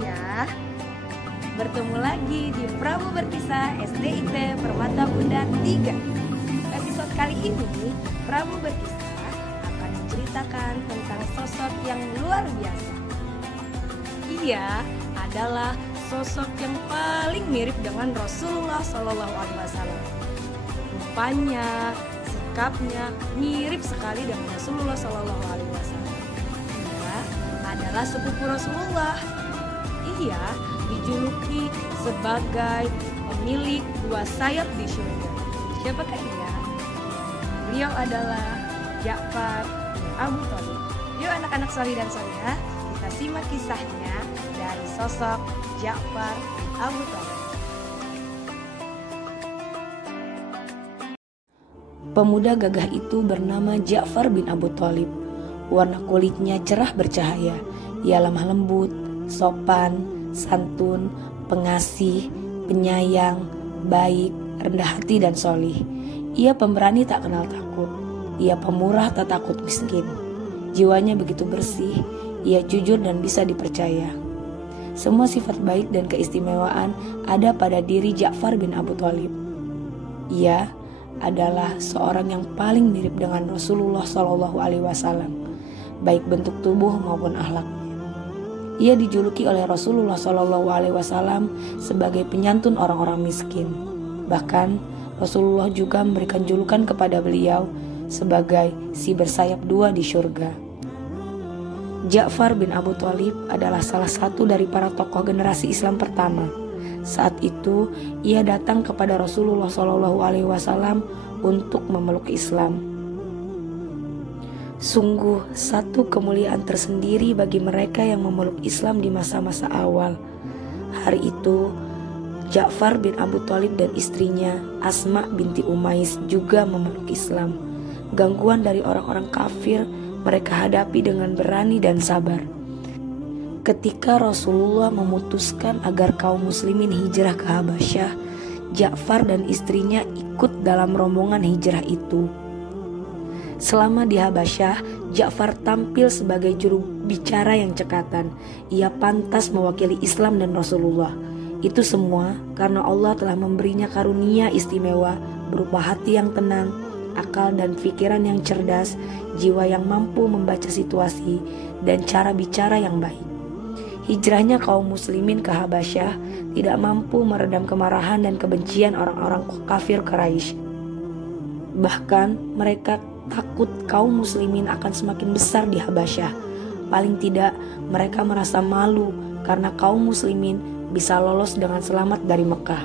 ya. Bertemu lagi di Prabu Berkisah SDIT Permata Bunda 3. Episode kali ini Prabu Berkisah akan menceritakan tentang sosok yang luar biasa. Ia adalah sosok yang paling mirip dengan Rasulullah SAW. Rupanya, sikapnya mirip sekali dengan Rasulullah SAW. Ia adalah sepupu Rasulullah. Ia dijuluki sebagai pemilik dua sayap di surga. Siapakah ia? Beliau adalah Ja'far bin Abu Thalib. Yuk anak-anak solih dan solihah, kita simak kisahnya dari sosok Ja'far bin Abu Thalib. Pemuda gagah itu bernama Ja'far bin Abu Thalib. Warna kulitnya cerah bercahaya. Ia lemah lembut, sopan, santun, pengasih, penyayang, baik, rendah hati dan solih. Ia pemberani tak kenal takut. Ia pemurah tak takut miskin. Jiwanya begitu bersih. Ia jujur dan bisa dipercaya. Semua sifat baik dan keistimewaan ada pada diri Ja'far bin Abu Thalib. Ia adalah seorang yang paling mirip dengan Rasulullah SAW, baik bentuk tubuh maupun akhlaknya. Ia dijuluki oleh Rasulullah SAW sebagai penyantun orang-orang miskin. Bahkan Rasulullah juga memberikan julukan kepada beliau sebagai si bersayap dua di surga. Ja'far bin Abu Thalib adalah salah satu dari para tokoh generasi Islam pertama. Saat itu ia datang kepada Rasulullah SAW untuk memeluk Islam. Sungguh satu kemuliaan tersendiri bagi mereka yang memeluk Islam di masa-masa awal. Hari itu Ja'far bin Abu Thalib dan istrinya Asma binti Umais juga memeluk Islam. Gangguan dari orang-orang kafir mereka hadapi dengan berani dan sabar. Ketika Rasulullah memutuskan agar kaum muslimin hijrah ke Habasyah, Ja'far dan istrinya ikut dalam rombongan hijrah itu. Selama di Habasyah, Ja'far tampil sebagai juru bicara yang cekatan. Ia pantas mewakili Islam dan Rasulullah. Itu semua karena Allah telah memberinya karunia istimewa berupa hati yang tenang, akal dan pikiran yang cerdas, jiwa yang mampu membaca situasi, dan cara bicara yang baik. Hijrahnya kaum muslimin ke Habasyah tidak mampu meredam kemarahan dan kebencian orang-orang kafir Quraisy. Bahkan mereka takut kaum muslimin akan semakin besar di Habasyah. Paling tidak mereka merasa malu karena kaum muslimin bisa lolos dengan selamat dari Mekah.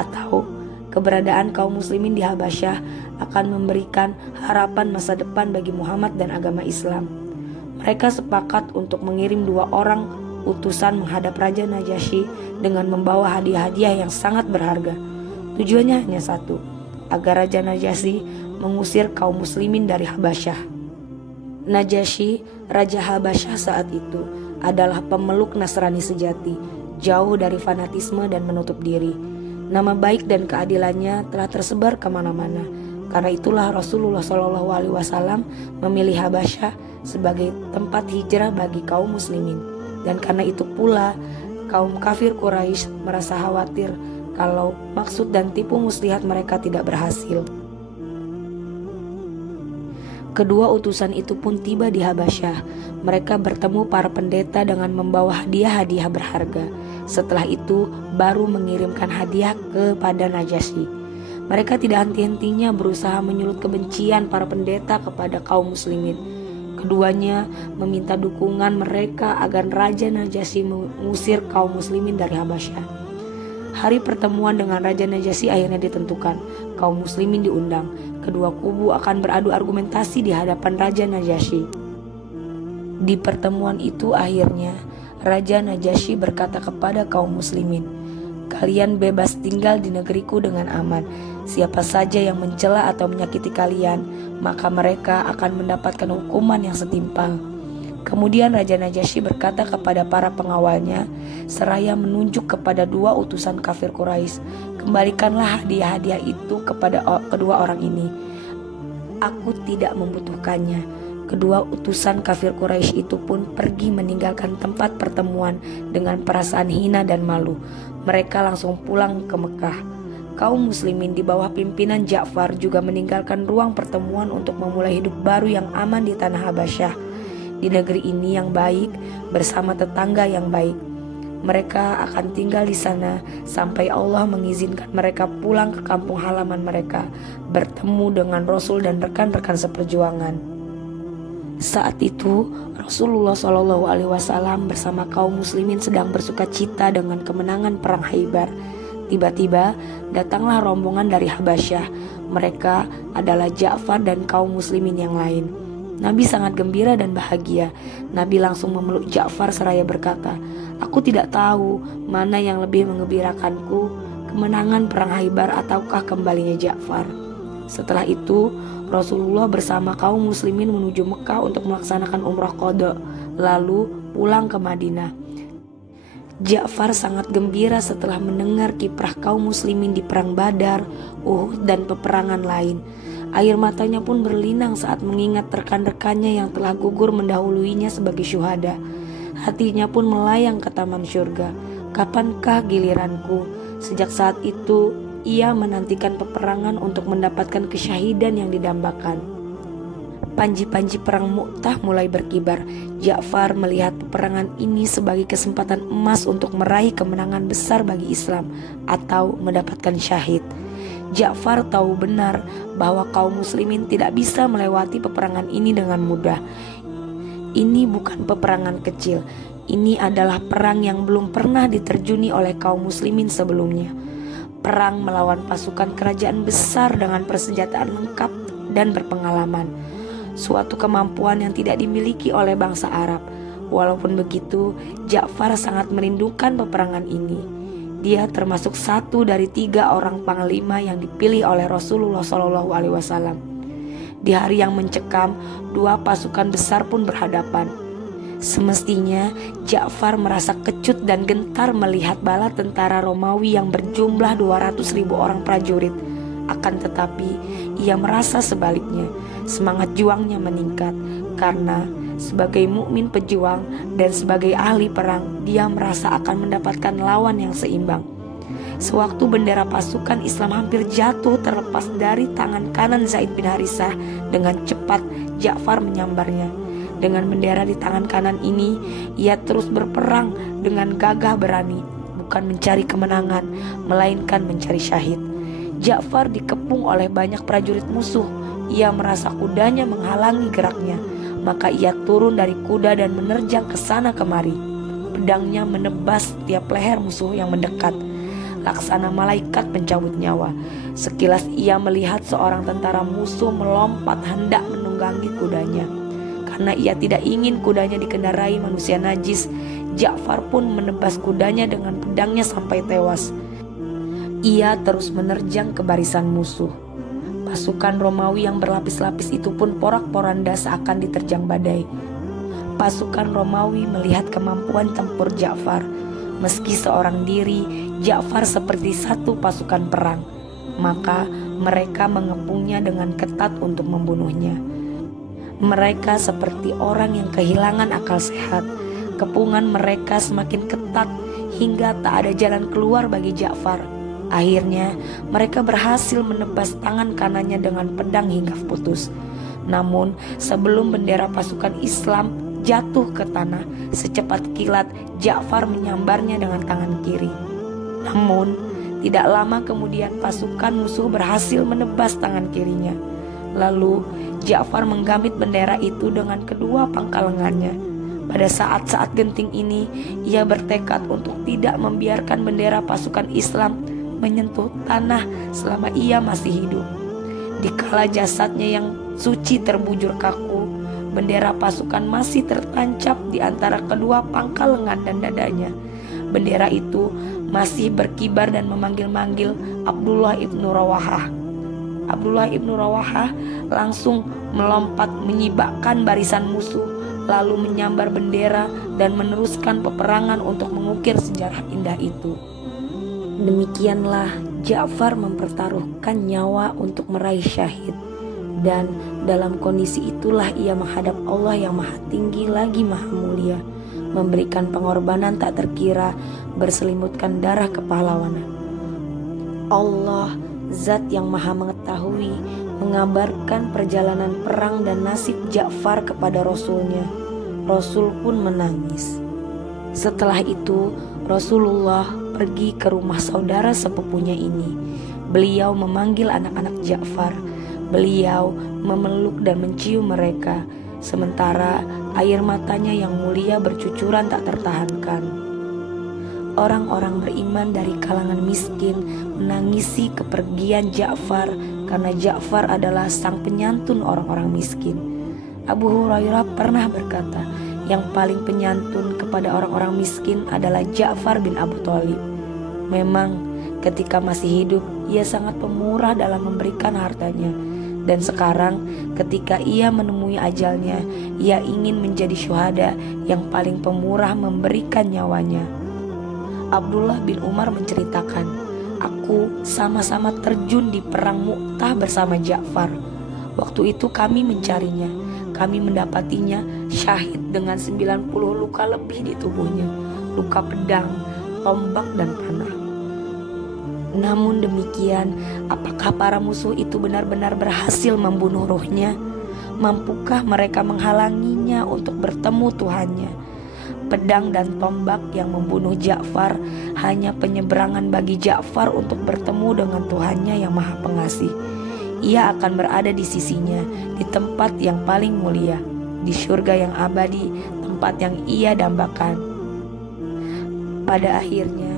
Atau keberadaan kaum muslimin di Habasyah akan memberikan harapan masa depan bagi Muhammad dan agama Islam. Mereka sepakat untuk mengirim 2 orang utusan menghadap Raja Najasyi dengan membawa hadiah-hadiah yang sangat berharga. Tujuannya hanya satu, agar Raja Najasyi mengusir kaum muslimin dari Habasyah. Najasyi, Raja Habasyah saat itu, adalah pemeluk Nasrani sejati, jauh dari fanatisme dan menutup diri. Nama baik dan keadilannya telah tersebar kemana-mana. Karena itulah Rasulullah SAW memilih Habasyah sebagai tempat hijrah bagi kaum muslimin. Dan karena itu pula kaum kafir Quraisy merasa khawatir kalau maksud dan tipu muslihat mereka tidak berhasil. Kedua utusan itu pun tiba di Habasyah. Mereka bertemu para pendeta dengan membawa hadiah-hadiah berharga. Setelah itu baru mengirimkan hadiah kepada Najasyi. Mereka tidak henti-hentinya berusaha menyulut kebencian para pendeta kepada kaum muslimin. Keduanya meminta dukungan mereka agar Raja Najasyi mengusir kaum muslimin dari Habasyah. Hari pertemuan dengan Raja Najasyi akhirnya ditentukan. Kaum muslimin diundang. Kedua kubu akan beradu argumentasi di hadapan Raja Najasyi. Di pertemuan itu akhirnya Raja Najasyi berkata kepada kaum muslimin, "Kalian bebas tinggal di negeriku dengan aman. Siapa saja yang mencela atau menyakiti kalian, maka mereka akan mendapatkan hukuman yang setimpal." Kemudian Raja Najasyi berkata kepada para pengawalnya, seraya menunjuk kepada 2 utusan kafir Quraisy, "Kembalikanlah hadiah-hadiah itu kepada kedua orang ini. Aku tidak membutuhkannya. Kedua utusan kafir Quraisy itu pun pergi meninggalkan tempat pertemuan dengan perasaan hina dan malu. Mereka langsung pulang ke Mekah. Kaum muslimin di bawah pimpinan Ja'far juga meninggalkan ruang pertemuan untuk memulai hidup baru yang aman di tanah Habasyah, di negeri ini yang baik bersama tetangga yang baik. Mereka akan tinggal di sana sampai Allah mengizinkan mereka pulang ke kampung halaman mereka, bertemu dengan Rasul dan rekan-rekan seperjuangan. Saat itu Rasulullah SAW bersama kaum muslimin sedang bersuka cita dengan kemenangan perang Khaybar. Tiba-tiba datanglah rombongan dari Habasyah. Mereka adalah Ja'far dan kaum muslimin yang lain. Nabi sangat gembira dan bahagia. Nabi langsung memeluk Ja'far seraya berkata, "Aku tidak tahu mana yang lebih menggembirakanku, kemenangan perang Khaybar ataukah kembalinya Ja'far." Setelah itu Rasulullah bersama kaum muslimin menuju Mekah untuk melaksanakan umrah qada, lalu pulang ke Madinah. Ja'far sangat gembira setelah mendengar kiprah kaum muslimin di perang Badar, Uhud dan peperangan lain. Air matanya pun berlinang saat mengingat rekan-rekannya yang telah gugur mendahuluinya sebagai syuhada. Hatinya pun melayang ke taman syurga. Kapankah giliranku? Sejak saat itu ia menantikan peperangan untuk mendapatkan kesyahidan yang didambakan. Panji-panji perang Mu'tah mulai berkibar. Ja'far melihat peperangan ini sebagai kesempatan emas untuk meraih kemenangan besar bagi Islam atau mendapatkan syahid. Ja'far tahu benar bahwa kaum muslimin tidak bisa melewati peperangan ini dengan mudah. Ini bukan peperangan kecil. Ini adalah perang yang belum pernah diterjuni oleh kaum muslimin sebelumnya. Perang melawan pasukan kerajaan besar dengan persenjataan lengkap dan berpengalaman. Suatu kemampuan yang tidak dimiliki oleh bangsa Arab. Walaupun begitu, Ja'far sangat merindukan peperangan ini. Dia termasuk satu dari 3 orang panglima yang dipilih oleh Rasulullah SAW. Di hari yang mencekam, 2 pasukan besar pun berhadapan. Semestinya Ja'far merasa kecut dan gentar melihat bala tentara Romawi yang berjumlah 200.000 orang prajurit. Akan tetapi ia merasa sebaliknya, semangat juangnya meningkat karena sebagai mukmin pejuang dan sebagai ahli perang, dia merasa akan mendapatkan lawan yang seimbang. Sewaktu bendera pasukan Islam hampir jatuh terlepas dari tangan kanan Zaid bin Harithah, dengan cepat Ja'far menyambarnya. Dengan bendera di tangan kanan ini, ia terus berperang dengan gagah berani, bukan mencari kemenangan, melainkan mencari syahid. Ja'far dikepung oleh banyak prajurit musuh. Ia merasa kudanya menghalangi geraknya, maka ia turun dari kuda dan menerjang ke sana kemari. Pedangnya menebas tiap leher musuh yang mendekat, laksana malaikat pencabut nyawa. Sekilas ia melihat seorang tentara musuh melompat hendak menunggangi kudanya. Karena ia tidak ingin kudanya dikendarai manusia najis, Ja'far pun menebas kudanya dengan pedangnya sampai tewas. Ia terus menerjang ke barisan musuh. Pasukan Romawi yang berlapis-lapis itu pun porak-poranda seakan diterjang badai. Pasukan Romawi melihat kemampuan tempur Ja'far. Meski seorang diri, Ja'far seperti satu pasukan perang. Maka mereka mengepungnya dengan ketat untuk membunuhnya. Mereka seperti orang yang kehilangan akal sehat. Kepungan mereka semakin ketat hingga tak ada jalan keluar bagi Ja'far. Akhirnya mereka berhasil menebas tangan kanannya dengan pedang hingga putus. Namun sebelum bendera pasukan Islam jatuh ke tanah, secepat kilat Ja'far menyambarnya dengan tangan kiri. Namun tidak lama kemudian pasukan musuh berhasil menebas tangan kirinya. Lalu Ja'far menggamit bendera itu dengan kedua pangkal lengannya. Pada saat-saat genting ini, ia bertekad untuk tidak membiarkan bendera pasukan Islam menyentuh tanah selama ia masih hidup. Dikala jasadnya yang suci terbujur kaku, bendera pasukan masih tertancap di antara kedua pangkal lengan dan dadanya. Bendera itu masih berkibar dan memanggil-manggil Abdullah ibnu Rawahah. Abdullah ibnu Rawahah langsung melompat menyibakkan barisan musuh, lalu menyambar bendera dan meneruskan peperangan untuk mengukir sejarah indah itu. Demikianlah Ja'far mempertaruhkan nyawa untuk meraih syahid. Dan dalam kondisi itulah ia menghadap Allah yang maha tinggi lagi maha mulia, memberikan pengorbanan tak terkira, berselimutkan darah kepahlawanan. Allah, zat yang maha mengetahui, mengabarkan perjalanan perang dan nasib Ja'far kepada Rasulnya. Rasul pun menangis. Setelah itu Rasulullah pergi ke rumah saudara sepupunya ini. Beliau memanggil anak-anak Ja'far. Beliau memeluk dan mencium mereka, sementara air matanya yang mulia bercucuran tak tertahankan. Orang-orang beriman dari kalangan miskin menangisi kepergian Ja'far karena Ja'far adalah sang penyantun orang-orang miskin. Abu Hurairah pernah berkata, yang paling penyantun kepada orang-orang miskin adalah Ja'far bin Abu Thalib. Memang ketika masih hidup ia sangat pemurah dalam memberikan hartanya, dan sekarang ketika ia menemui ajalnya, ia ingin menjadi syuhada yang paling pemurah memberikan nyawanya. Abdullah bin Umar menceritakan, aku sama-sama terjun di perang Mu'tah bersama Ja'far. Waktu itu kami mencarinya. Kami mendapatinya syahid dengan 90 luka lebih di tubuhnya, luka pedang, tombak dan panah. Namun demikian, apakah para musuh itu benar-benar berhasil membunuh ruhnya? Mampukah mereka menghalanginya untuk bertemu Tuhannya? Pedang dan tombak yang membunuh Ja'far hanya penyeberangan bagi Ja'far untuk bertemu dengan Tuhannya yang Maha Pengasih. Ia akan berada di sisinya, di tempat yang paling mulia, di surga yang abadi, tempat yang ia dambakan. Pada akhirnya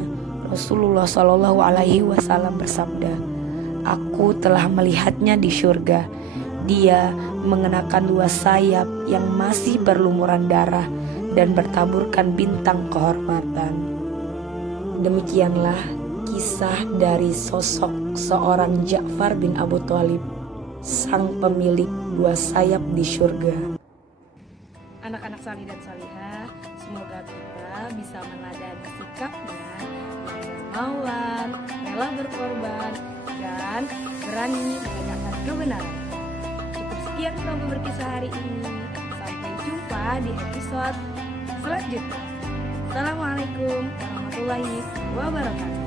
Rasulullah Shallallahu Alaihi Wasallam bersabda, aku telah melihatnya di surga. Dia mengenakan 2 sayap yang masih berlumuran darah dan bertaburkan bintang kehormatan. Demikianlah kisah dari sosok seorang Ja'far bin Abu Thalib, sang pemilik 2 sayap di surga. Anak-anak salih dan salihah, semoga kita bisa meneladani sikapnya yang dermawan, rela berkorban, dan berani menegakkan kebenaran. Cukup sekian Prabu Berkisah hari ini. Sampai jumpa di episode selanjutnya. Assalamualaikum warahmatullahi wabarakatuh.